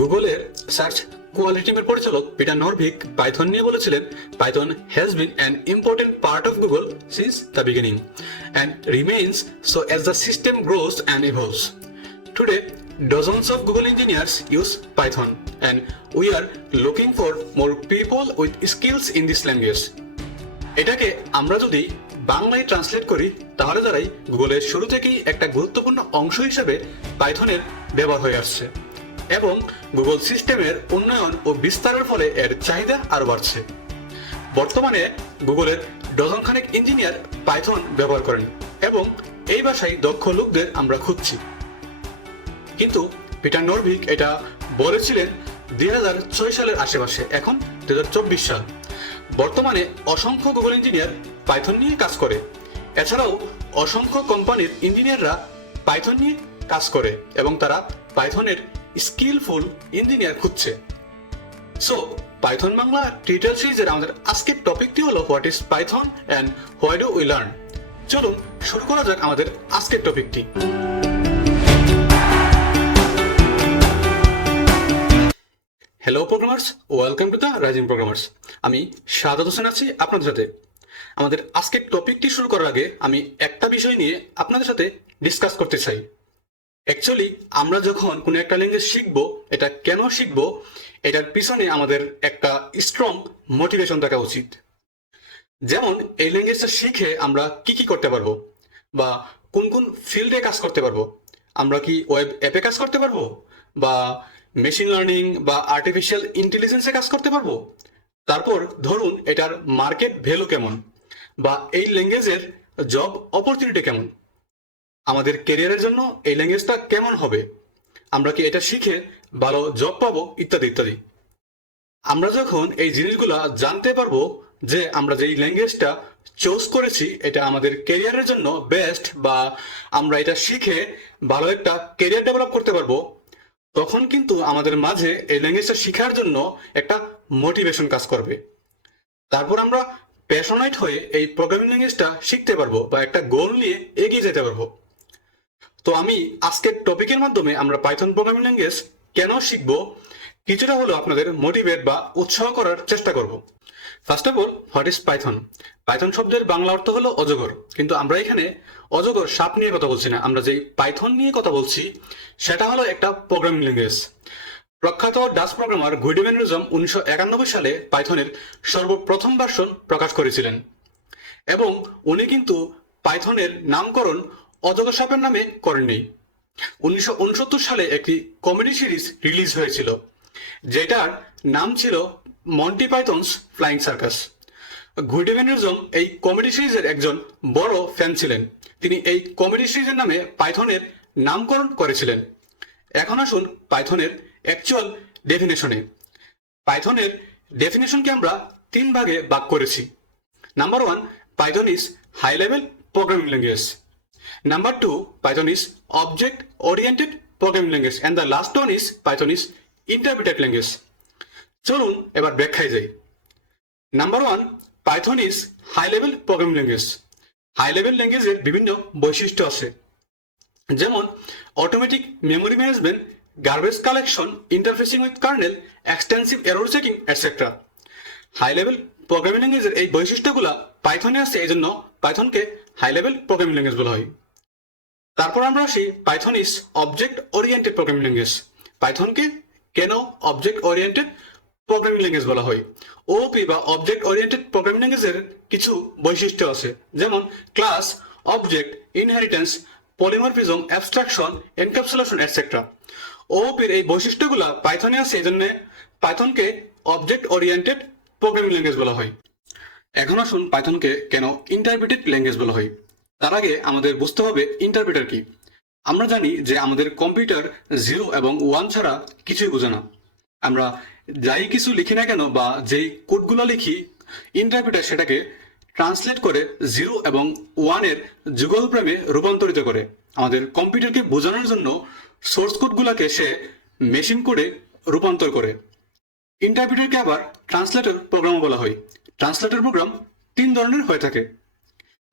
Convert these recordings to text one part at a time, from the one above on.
গুগলের search quality টিমের পরিচালক পিটার নরভিক পাইথন নিয়ে বলেছিলেন, Python has been an important part of Google since the beginning and remains so as the system gross and evolves. Today, dozens of Google engineers use Python, and we are looking for more people with skills in this language. এটাকে আমরা যদি বাংলায় translate করি তাহলে দ্বারাই গুগলের শুরু থেকেই একটা গুরুত্বপূর্ণ অংশ হিসেবে পাইথনের ব্যবহার হয়ে আসছে এবং গুগল সিস্টেমের উন্নয়ন ও বিস্তারের ফলে এর চাহিদা আরও বাড়ছে। বর্তমানে গুগলের ডজনখানেক ইঞ্জিনিয়ার পাইথন ব্যবহার করেন এবং এই ভাষায় দক্ষ লোকদের আমরা খুঁজছি। কিন্তু পিটার নরভিক এটা বলেছিলেন 2006 সালের আশেপাশে, এখন 2024 সাল। বর্তমানে অসংখ্য গুগল ইঞ্জিনিয়ার পাইথন নিয়ে কাজ করে। এছাড়াও অসংখ্য কোম্পানির ইঞ্জিনিয়াররা পাইথন নিয়ে কাজ করে এবং তারা পাইথনের স্কিলফুল ইঞ্জিনিয়ার খুঁজছে। সো পাইথন বাংলা টিউটোরিয়াল সিরিজের আমাদের আজকের টপিকটি হলো what is Python and why do we learn. চলুন শুরু করা যাক আমাদের আজকের টপিকটি। Hello programmers, welcome to the rising programmers. আমি সাদাত হোসেন আছি আপনাদের সাথে। আমাদের আজকের টপিকটি শুরু করার আগে আমি একটা বিষয় নিয়ে আপনাদের সাথে ডিসকাস করতে চাই। অ্যাকচুয়ালি আমরা যখন কোনো একটা ল্যাঙ্গুয়েজ শিখবো, এটা কেন শিখবো, এটার পিছনে আমাদের একটা স্ট্রং মোটিভেশন থাকা উচিত। যেমন এই ল্যাঙ্গুয়েজটা শিখে আমরা কি কি করতে পারবো বা কোন কোন ফিল্ডে কাজ করতে পারবো। আমরা কি ওয়েব অ্যাপে কাজ করতে পারবো বা মেশিন লার্নিং বা আর্টিফিশিয়াল ইন্টেলিজেন্সে কাজ করতে পারবো। তারপর ধরুন এটার মার্কেট ভ্যালু কেমন বা এই ল্যাঙ্গুয়েজের জব অপরচুনিটি কেমন, আমাদের ক্যারিয়ারের জন্য এই ল্যাঙ্গুয়েজটা কেমন হবে, আমরা কি এটা শিখে ভালো জব পাবো, ইত্যাদি ইত্যাদি। আমরা যখন এই জিনিসগুলা জানতে পারবো যে আমরা যেই ল্যাঙ্গুয়েজটা চুজ করেছি এটা আমাদের ক্যারিয়ারের জন্য বেস্ট বা আমরা এটা শিখে ভালো একটা ক্যারিয়ার ডেভেলপ করতে পারবো, তখন কিন্তু আমাদের মাঝে এই ল্যাঙ্গুয়েজটা শেখার জন্য একটা মোটিভেশন কাজ করবে। তারপর আমরা প্যাশনেট হয়ে এই প্রোগ্রামিং ল্যাঙ্গুয়েজটা শিখতে পারবো বা একটা গোল নিয়ে এগিয়ে যেতে পারবো। তো আমি আজকের টপিকের মাধ্যমে আমরা পাইথন প্রোগ্রামিং ল্যাঙ্গুয়েজ কেন শিখবো কিছুটা হলেও আপনাদের মোটিভেট বা উৎসাহ করার চেষ্টা করব। First of all, what is Python? Python শব্দের বাংলা অর্থ হলো অজগর, কিন্তু আমরা এখানে অজগর সাপ নিয়ে কথা বলছি না। আমরা যেই পাইথন নিয়ে কথা বলছি সেটা হলো একটা প্রোগ্রামিং ল্যাঙ্গুয়েজ। প্রখ্যাত ডাচ প্রোগ্রামার গুইডেভেন 1991 সালে পাইথনের সর্বপ্রথম ভার্সন প্রকাশ করেছিলেন এবং উনি কিন্তু পাইথনের নামকরণ অজগর সাপের নামে করেননি। 1969 সালে একটি কমেডি সিরিজ রিলিজ হয়েছিল যেটার নাম ছিল মন্টি পাইথনস ফ্লাইং সার্কাস। গুইডেভেন এই কমেডি সিরিজের একজন বড় ফ্যান ছিলেন। তিনি এই কমেডি সিরিজের নামে পাইথনের নামকরণ করেছিলেন। এখন আসুন পাইথনের অ্যাকচুয়াল ডেফিনেশনে। পাইথনের ডেফিনেশনকে আমরা 3 ভাগে ভাগ করেছি। Number 1, Python is high level programming language. Number 2, Python is object-oriented programming language, and the last one is Python is interpreted language. চলুন এবার ব্যাখ্যায় যাই। Number 1, Python is high level programming language. High level ল্যাঙ্গুয়েজের বিভিন্ন বৈশিষ্ট্য আছে, যেমন automatic memory management, garbage collection, interfacing with kernel, extensive error checking etcetera. High level programming ল্যাঙ্গুয়েজের এই বৈশিষ্ট্যগুলো পাইথনে আছে, এই জন্য পাইথনকে হাই লেভেল প্রোগ্রামিং ল্যাঙ্গুয়েজ বলা হয়। তারপর আমরা আসি Python is object oriented programming language. পাইথনকে কেন অবজেক্ট ওরিয়েন্টেড প্রোগ্রামিং ল্যাঙ্গুয়েজ বলা হয়? ওপি বা অবজেক্ট ওরিয়েন্টেড প্রোগ্রামিং ল্যাঙ্গুয়েজের কিছু বৈশিষ্ট্য আছে, যেমন class, object, inheritance, polymorphism, abstraction, encapsulation etcetera. ওপির এই বৈশিষ্ট্যগুলো পাইথনে আছে, এই জন্য পাইথনকে অবজেক্ট ওরিয়েন্টেড প্রোগ্রামিং ল্যাঙ্গুয়েজ বলা হয়। এখন আসুন পাইথনকে কেন ইন্টারপ্রেটেড ল্যাঙ্গুয়েজ বলা হয়। তার আগে আমাদের বুঝতে হবে ইন্টারপ্রেটার কি। আমরা জানি যে আমাদের কম্পিউটার 0 এবং 1 ছাড়া কিছুই বোঝে না। আমরা যাই কিছু লিখি না কেন বা যেই কোডগুলো লিখি, ইন্টারপ্রেটার সেটাকে ট্রান্সলেট করে 0 এবং 1 এর যুগলপ্রেমে রূপান্তরিত করে। আমাদের কম্পিউটারকে বোঝানোর জন্য সোর্স কোডগুলোকে সে মেশিন কোডে রূপান্তর করে। ইন্টারপ্রেটারকে আবার ট্রান্সলেটর প্রোগ্রামও বলা হয়। ট্রান্সলেটর প্রোগ্রাম 3 ধরনের হয়ে থাকে।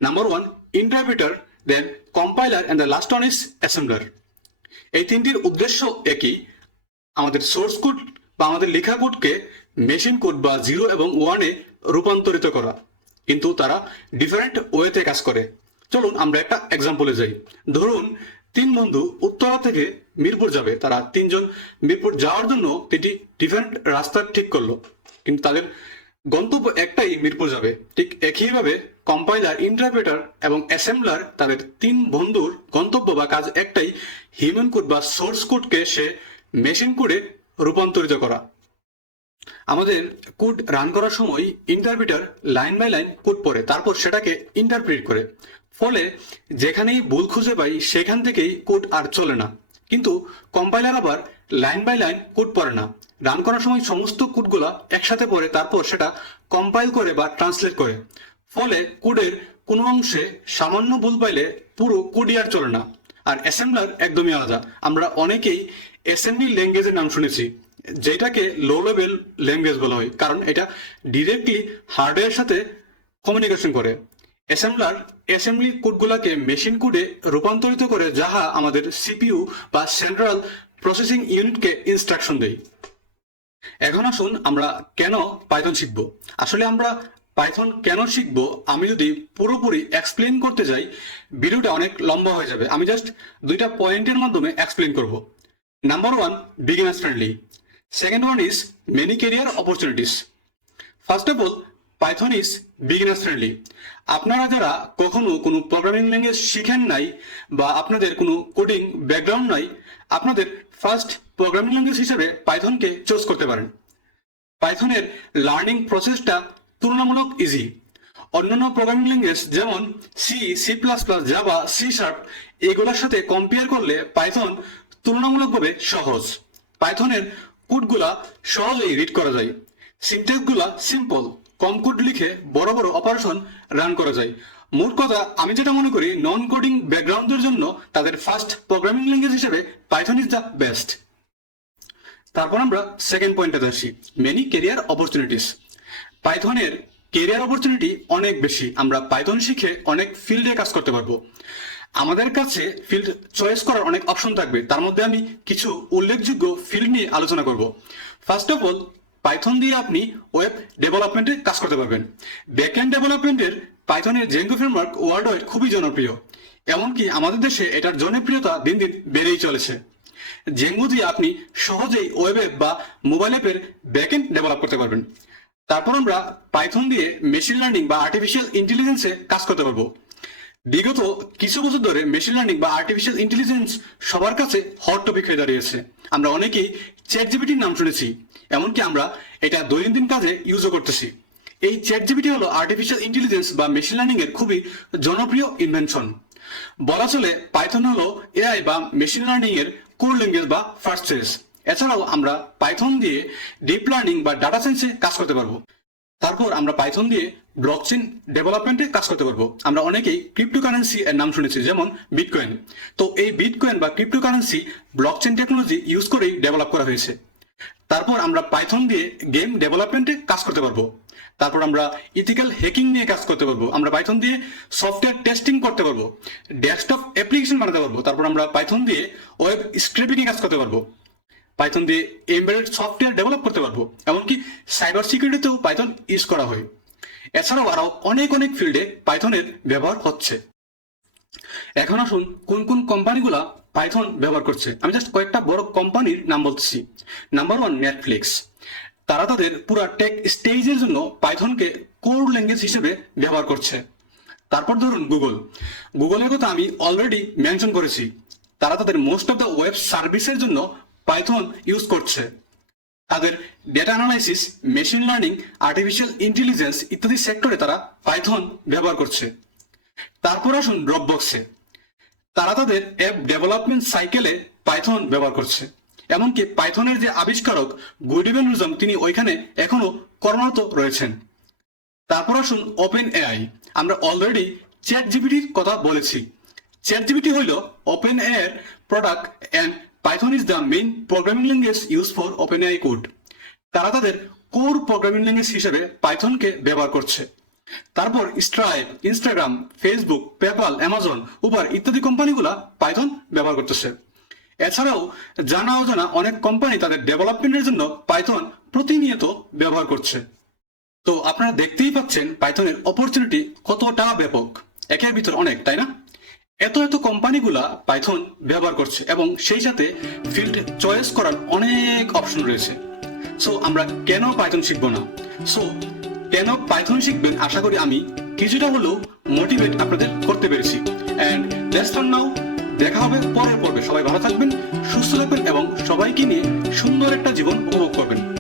Number 1, interpreter, then compiler, and the last one is assembler. এই তিনটির উদ্দেশ্য একই। আমাদের সোর্স কোড বা আমাদের লেখা কোডকে মেশিন কোড বা 0 এবং 1-এ রূপান্তরিত করা, কিন্তু তারা ডিফারেন্ট ওয়েতে কাজ করে। চলুন আমরা একটা এক্সাম্পলে যাই। ধরুন 3 বন্ধু উত্তরা থেকে মিরপুর যাবে। তারা 3 জন মিরপুর যাওয়ার জন্য 3টি ডিফারেন্ট রাস্তা ঠিক করলো, কিন্তু তাদের গন্তব্য একটাই, মিরপুর যাবে। ঠিক একইভাবে কম্পাইলার, ইন্টারপ্রেটার এবং অ্যাসেম্বলার তাদের 3 বন্ধুর গন্তব্য বা কাজ একটাই, হিউম্যান কোড বা সোর্স কোডকে সে মেশিন কোডে রূপান্তরিত করা। আমাদের কোড রান করার সময় interpreter line by line code পড়ে, তারপর সেটাকে ইন্টারপ্রিট করে। ফলে যেখানেই ভুল খুঁজে পাই সেখান থেকেই কোড আর চলে না। কিন্তু কম্পাইলার আবার লাইন বাই লাইন কোড পড়ে না, রান করার সময় সমস্ত কোডগুলা একসাথে পড়ে, তারপর সেটা কম্পাইল করে বা ট্রান্সলেট করে। ফলে কোডের কোনো অংশে সামান্য ভুল পাইলে পুরো কোডই আর চলে না। আর অ্যাসেম্বলার একদমই আলাদা। আমরা অনেকেই অ্যাসেম্বলি ল্যাঙ্গুয়েজের নাম শুনেছি, যেটাকে লো লেভেল ল্যাঙ্গুয়েজ বলা হয়, কারণ এটা ডিরেক্টলি হার্ডওয়্যারের সাথে কমিউনিকেশন করে। অ্যাসেম্বলার অ্যাসেম্বলি কোডগুলোকে মেশিন কোডে রূপান্তরিত করে, যাহা আমাদের সিপিইউ বা সেন্ট্রাল প্রসেসিং ইউনিটকে ইনস্ট্রাকশন দেয়। এখন আসুন আমরা কেন পাইথন শিখব। আসলে আমরা পাইথন কেন শিখব, আমি যদি পুরোপুরি এক্সপ্লেন করতে যাই ভিডিওটা অনেক লম্বা হয়ে যাবে। আমি জাস্ট 2টা পয়েন্টের মাধ্যমে এক্সপ্লেন করব। Number 1, beginners friendly. Second one is many career opportunities. First of all, Python is beginners friendly. আপনারা যারা কখনো কোনো প্রোগ্রামিং ল্যাঙ্গুয়েজ শিখেন নাই বা আপনাদের কোনো কোডিং ব্যাকগ্রাউন্ড নাই, আপনাদের ফার্স্ট প্রোগ্রামিং ল্যাঙ্গুয়েজ হিসেবে পাইথনকে চুজ করতে পারেন। পাইথনের লার্নিং প্রসেসটা তুলনামূলক ইজি। অন্যান্য প্রোগ্রামিং ল্যাঙ্গুয়েজ যেমন C, C plus plus, Java, C sharp, এগুলোর সাথে কম্পেয়ার করলে পাইথন তুলনামূলকভাবে সহজ। পাইথনের কোডগুলা সহজেই রিড করা যায়, সিনট্যাক্সগুলা সিম্পল, কম কোড লিখে বড় বড় অপারেশন রান করা যায়। মোট কথা, আমি যেটা মনে করি, নন কোডিং ব্যাকগ্রাউন্ডের জন্য তাদের ফার্স্ট প্রোগ্রামিং ল্যাঙ্গুয়েজ হিসেবে পাইথন ইজ দ্য বেস্ট। তারপর আমরা সেকেন্ড পয়েন্টে আসি, মেনি ক্যারিয়ার অপরচুনিটিস। পাইথনের ক্যারিয়ার অপরচুনিটি অনেক বেশি। আমরা পাইথন শিখে অনেক ফিল্ডে কাজ করতে পারবো। আমাদের কাছে ফিল্ড চয়েস করার অনেক অপশন থাকবে। তার মধ্যে আমি কিছু উল্লেখযোগ্য ফিল্ড নিয়ে আলোচনা করব। ফার্স্ট অফ অল, পাইথন দিয়ে আপনি ওয়েব ডেভেলপমেন্টে কাজ করতে পারবেন। ব্যাকএন্ড ডেভেলপমেন্টের পাইথনের জেঙ্গো ফ্রেমওয়ার্ক ওয়ার্ল্ড ওয়াইড খুবই জনপ্রিয়। এমনকি আমাদের দেশে এটার জনপ্রিয়তা দিন দিন বেড়েই চলেছে। জেঙ্গো দিয়ে আপনি সহজেই ওয়েব অ্যাপ বা মোবাইল অ্যাপের ব্যাকএন্ড ডেভেলপ করতে পারবেন। তারপর আমরা পাইথন দিয়ে মেশিন লার্নিং বা আর্টিফিশিয়াল ইন্টেলিজেন্সে কাজ করতে পারবো। বিগত কিছু বছর ধরে মেশিন লার্নিং বা আর্টিফিশিয়াল ইন্টেলিজেন্স সবার কাছে হট টপিক হয়ে দাঁড়িয়েছে। আমরা অনেকেই চ্যাট জিপিটির নাম শুনেছি, এমনকি আমরা এটা দৈনন্দিন কাজে ইউজও করতেছি। এই চ্যাট জিপিটি হলো আর্টিফিশিয়াল ইন্টেলিজেন্স বা মেশিন লার্নিং এর খুবই জনপ্রিয় ইনভেনশন। বলা চলে পাইথন হলো এআই বা মেশিন লার্নিং এর কোর ল্যাঙ্গুয়েজ বা ফার্স্ট চয়েস। এছাড়াও আমরা পাইথন দিয়ে ডিপ লার্নিং বা ডাটা সায়েন্সে কাজ করতে পারবো। তারপর আমরা পাইথন দিয়ে ব্লকচেন ডেভেলপমেন্টে কাজ করতে পারবো। আমরা অনেকেই ক্রিপ্টোকারেন্সি এর নাম শুনেছি, যেমন বিটকয়েন। তো এই বিটকয়েন বা ক্রিপ্টোকারেন্সি ব্লকচেন টেকনোলজি ইউজ করেই ডেভেলপ করা হয়েছে। তারপর আমরা পাইথন দিয়ে গেম ডেভেলপমেন্টে কাজ করতে পারবো। তারপর আমরা ইথিক্যাল হ্যাকিং নিয়ে কাজ করতে পারবো। আমরা পাইথন দিয়ে সফটওয়্যার টেস্টিং করতে পারবো, ডেস্কটপ অ্যাপ্লিকেশন বানাতে পারবো। তারপর আমরা পাইথন দিয়ে ওয়েব স্ক্রিপ্টিং এ কাজ করতে পারবো। পাইথন দিয়ে এমবেডেড সফটওয়্যার ডেভেলপ করতে পারবো। এমনকি সাইবার সিকিউরিটিতেও পাইথন ইউজ করা হয়। এছাড়াও আরো অনেক অনেক ফিল্ডে পাইথনের ব্যবহার হচ্ছে। এখন আসুন কোন কোন কোম্পানিগুলা পাইথন ব্যবহার করছে। আমি জাস্ট কয়েকটা বড় কোম্পানির নাম বলতেছি। Number 1, Netflix. তারা তাদের পুরা টেক স্টেজের জন্য পাইথনকে কোর ল্যাঙ্গুয়েজ হিসেবে ব্যবহার করছে। তারপর ধরুন গুগলের কথা আমি অলরেডি মেনশন করেছি। তারা তাদের মোস্ট অফ দ্য ওয়েব সার্ভিসের জন্য পাইথন ইউজ করছে। তাদের data analysis, machine learning, artificial intelligence ইত্যাদি সেক্টরে তারা পাইথন ব্যবহার করছে। তারপর আসুন ড্রপবক্সে। তারা তাদের অ্যাপ ডেভেলপমেন্ট সাইকেলে পাইথন ব্যবহার করছে। এমনকি পাইথনের যে আবিষ্কারক গুডিভেন রুজম, তিনি ওইখানে এখনো কর্মরত রয়েছেন। তারপর আসুন ওপেন এআই। আমরা অলরেডি চ্যাট জিপিটির কথা বলেছি। চ্যাট জিপিটি হইল ওপেন এআই এর product and Python is the main programming language use for OpenAI code. তারা তাদের কোর প্রোগ্রামিং ল্যাঙ্গুয়েজ হিসেবে পাইথনকে ব্যবহার করছে। তারপর stripe, Instagram, Facebook, PayPal, Amazon, Uber ইত্যাদি কোম্পানিগুলা পাইথন ব্যবহার করতেছে। এছাড়াও জানা অজানা অনেক কোম্পানি তাদের ডেভেলপমেন্টের জন্য পাইথন প্রতিনিয়ত ব্যবহার করছে। তো আপনারা দেখতেই পাচ্ছেন পাইথনের অপরচুনিটি কতটা ব্যাপক, একের ভিতর অনেক, তাই না? এত এত কোম্পানিগুলা পাইথন ব্যবহার করছে এবং সেই সাথে ফিল্ড চয়েস করার অনেক অপশন রয়েছে। সো আমরা কেন পাইথন শিখবো না? সো কেন পাইথন শিখবেন আশা করি আমি কিছুটা হলেও মোটিভেট আপনাদের করতে পেরেছি। অ্যান্ড দ্যাটস ফর নাও, দেখা হবে পরের পর্বে।